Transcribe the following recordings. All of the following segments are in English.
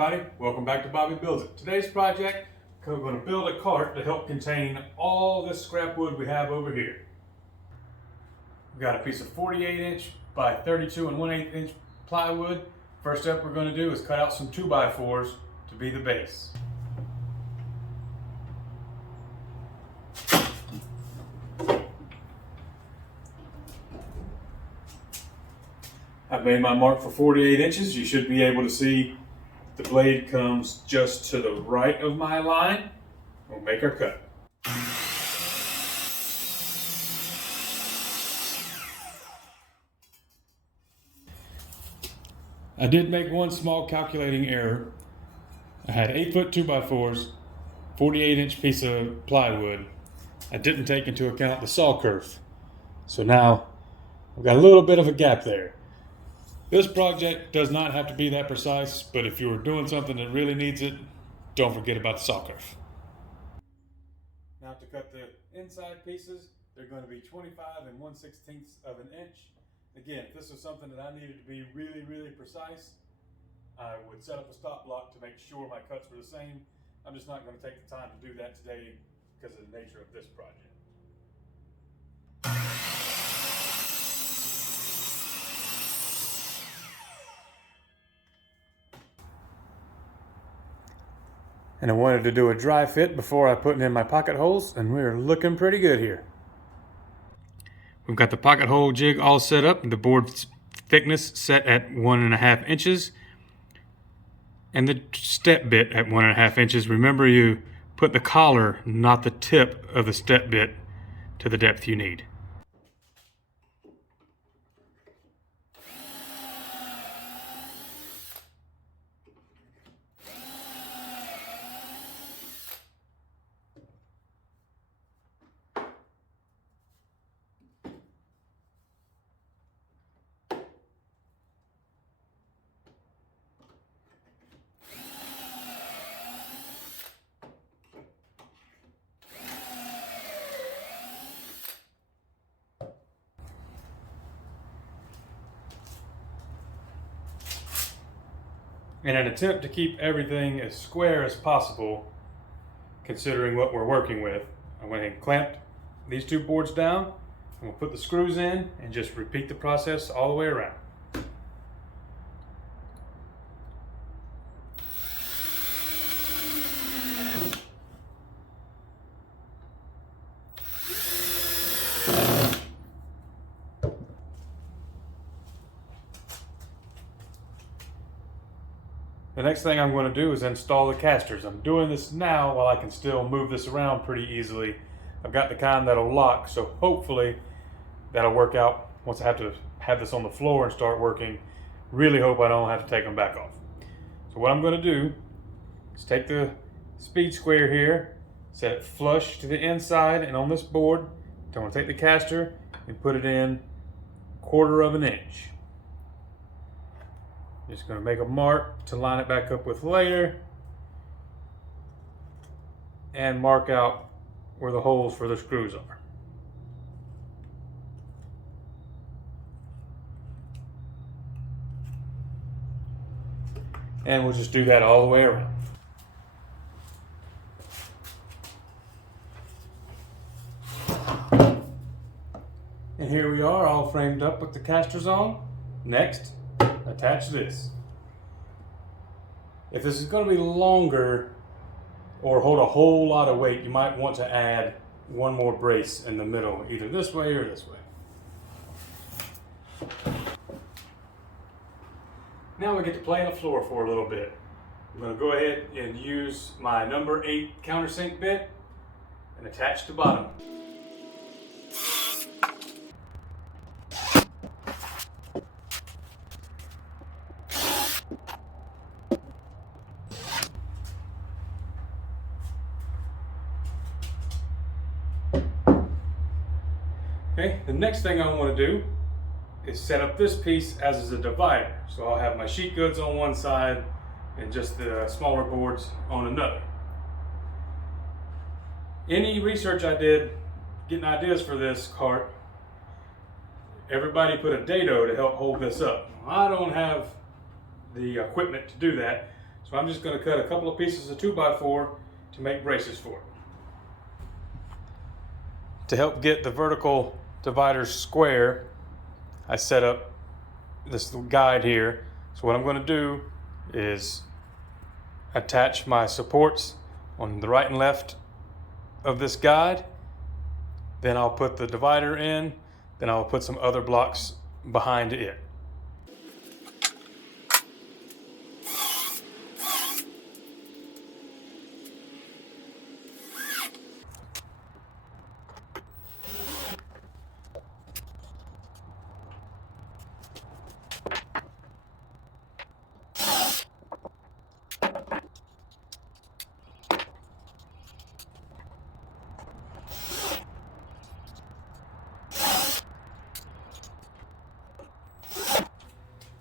everybody, welcome back to Bobby Builds It. Today's project, we're going to build a cart to help contain all this scrap wood we have over here. We've got a piece of 48 inch by 32 and 1/8 inch plywood. First step we're going to do is cut out some 2x4s to be the base. I've made my mark for 48 inches. You should be able to see the blade comes just to the right of my line. We'll make our cut. I did make one small calculating error. I had 8-foot 2x4s, 48 inch piece of plywood. I didn't take into account the saw kerf. So now I've got a little bit of a gap there. This project does not have to be that precise, but if you were doing something that really needs it, don't forget about the saw kerf. Now to cut the inside pieces, they're going to be 25 and 1/16 of an inch. Again, if this was something that I needed to be really precise, I would set up a stop block to make sure my cuts were the same. I'm just not going to take the time to do that today because of the nature of this project. And I wanted to do a dry fit before I put in my pocket holes, and we're looking pretty good here. We've got the pocket hole jig all set up, and the board thickness set at 1.5 inches, and the step bit at 1.5 inches. Remember, you put the collar, not the tip of the step bit, to the depth you need. In an attempt to keep everything as square as possible, considering what we're working with, I went ahead and clamped these two boards down, and we'll put the screws in and just repeat the process all the way around. The next thing I'm going to do is install the casters. I'm doing this now while I can still move this around pretty easily. I've got the kind that'll lock, so hopefully that'll work out once I have to have this on the floor and start working. Really hope I don't have to take them back off. So what I'm going to do is take the speed square here, set it flush to the inside and on this board. I'm going to take the caster and put it in 1/4 inch. Just going to make a mark to line it back up with later and mark out where the holes for the screws are. And we'll just do that all the way around. And here we are, all framed up with the casters on. Next, attach this. If this is going to be longer or hold a whole lot of weight, you might want to add one more brace in the middle, either this way or this way. Now we get to play on the floor for a little bit. I'm going to go ahead and use my number 8 countersink bit and attach the bottom. Okay, the next thing I want to do is set up this piece as a divider. So I'll have my sheet goods on one side and just the smaller boards on another. Any research I did getting ideas for this cart, everybody put a dado to help hold this up. I don't have the equipment to do that, So I'm just going to cut a couple of pieces of 2x4 to make braces for it. To help get the vertical dividers square, I set up this guide here. So what I'm going to do is attach my supports on the right and left of this guide. Then I'll put the divider in. Then I'll put some other blocks behind it.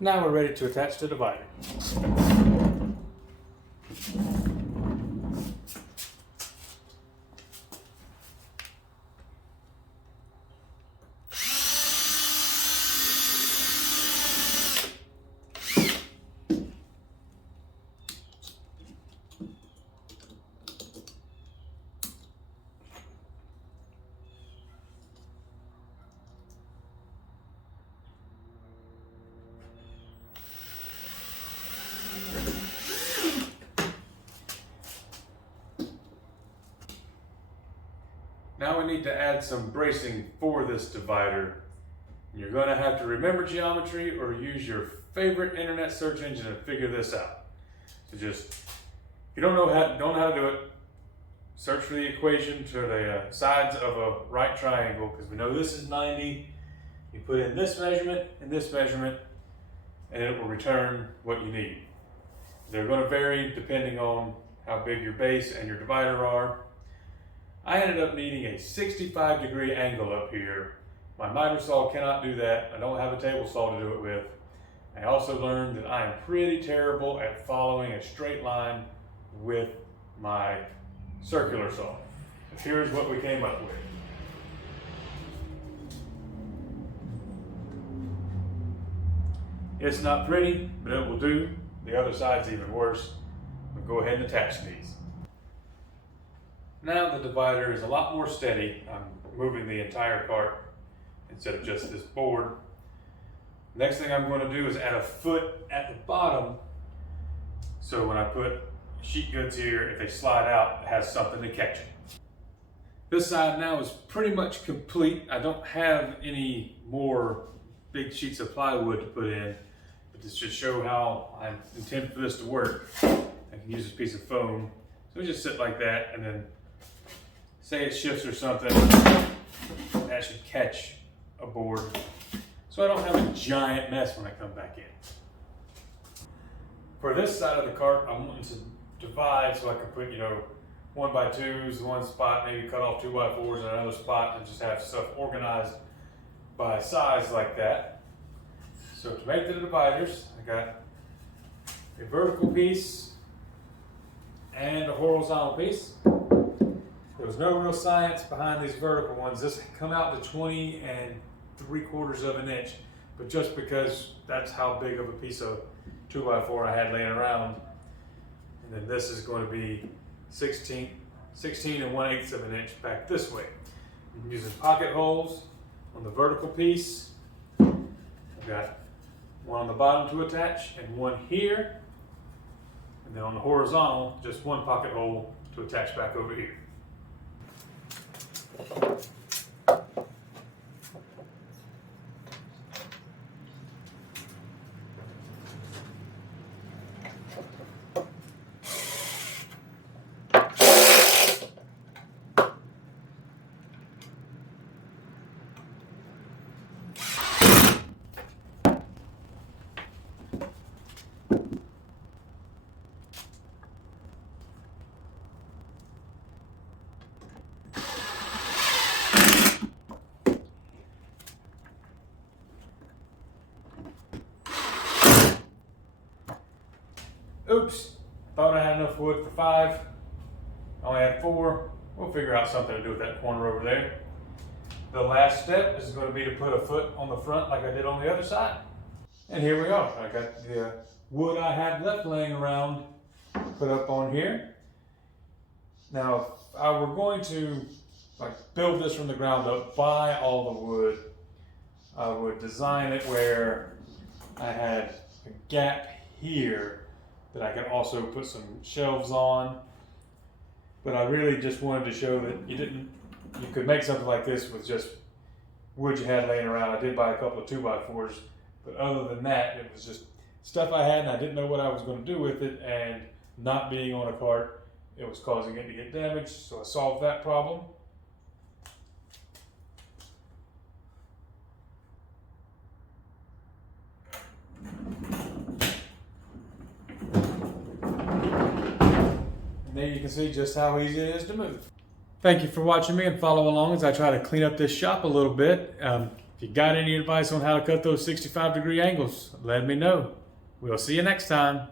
Now we're ready to attach the divider. Now we need to add some bracing for this divider. You're going to have to remember geometry or use your favorite internet search engine to figure this out. So just, if you don't know how to do it, search for the equation to the sides of a right triangle, because we know this is 90. You put in this measurement and this measurement, and it will return what you need. They're going to vary depending on how big your base and your divider are. I ended up needing a 65-degree angle up here. My miter saw cannot do that. I don't have a table saw to do it with. I also learned that I am pretty terrible at following a straight line with my circular saw. So here's what we came up with. It's not pretty, but it will do. The other side's even worse. We'll go ahead and attach these. Now the divider is a lot more steady. I'm moving the entire cart instead of just this board. Next thing I'm going to do is add a foot at the bottom, so when I put sheet goods here, if they slide out, it has something to catch it. This side now is pretty much complete. I don't have any more big sheets of plywood to put in, but this just show how I intend for this to work. I can use this piece of foam. So we just sit like that, and then say it shifts or something, that should catch a board. So I don't have a giant mess when I come back in. For this side of the cart, I'm wanting to divide so I can put, 1x2s in one spot, maybe cut off 2x4s in another spot, and just have stuff organized by size like that. So to make the dividers, I got a vertical piece and a horizontal piece. There was no real science behind these vertical ones. This come out to 20 3/4 of an inch, but just because that's how big of a piece of 2x4 I had laying around. And then this is going to be 16 1/8 of an inch back this way. I'm using pocket holes on the vertical piece. I've got one on the bottom to attach and one here. And then on the horizontal, just one pocket hole to attach back over here. Oops, thought I had enough wood for 5. I only had 4. We'll figure out something to do with that corner over there. The last step is going to be to put a foot on the front like I did on the other side. And here we are. I got the wood I had left laying around put up on here. Now, if I were going to build this from the ground up, buy all the wood, I would design it where I had a gap here that I could also put some shelves on. But I really just wanted to show that you could make something like this with just wood you had laying around. I did buy a couple of 2x4s, but other than that, it was just stuff I had and I didn't know what I was going to do with it, and not being on a cart, it was causing it to get damaged, so I solved that problem. And there you can see just how easy it is to move. Thank you for watching me and follow along as I try to clean up this shop a little bit. If you got any advice on how to cut those 65-degree angles, let me know. We'll see you next time.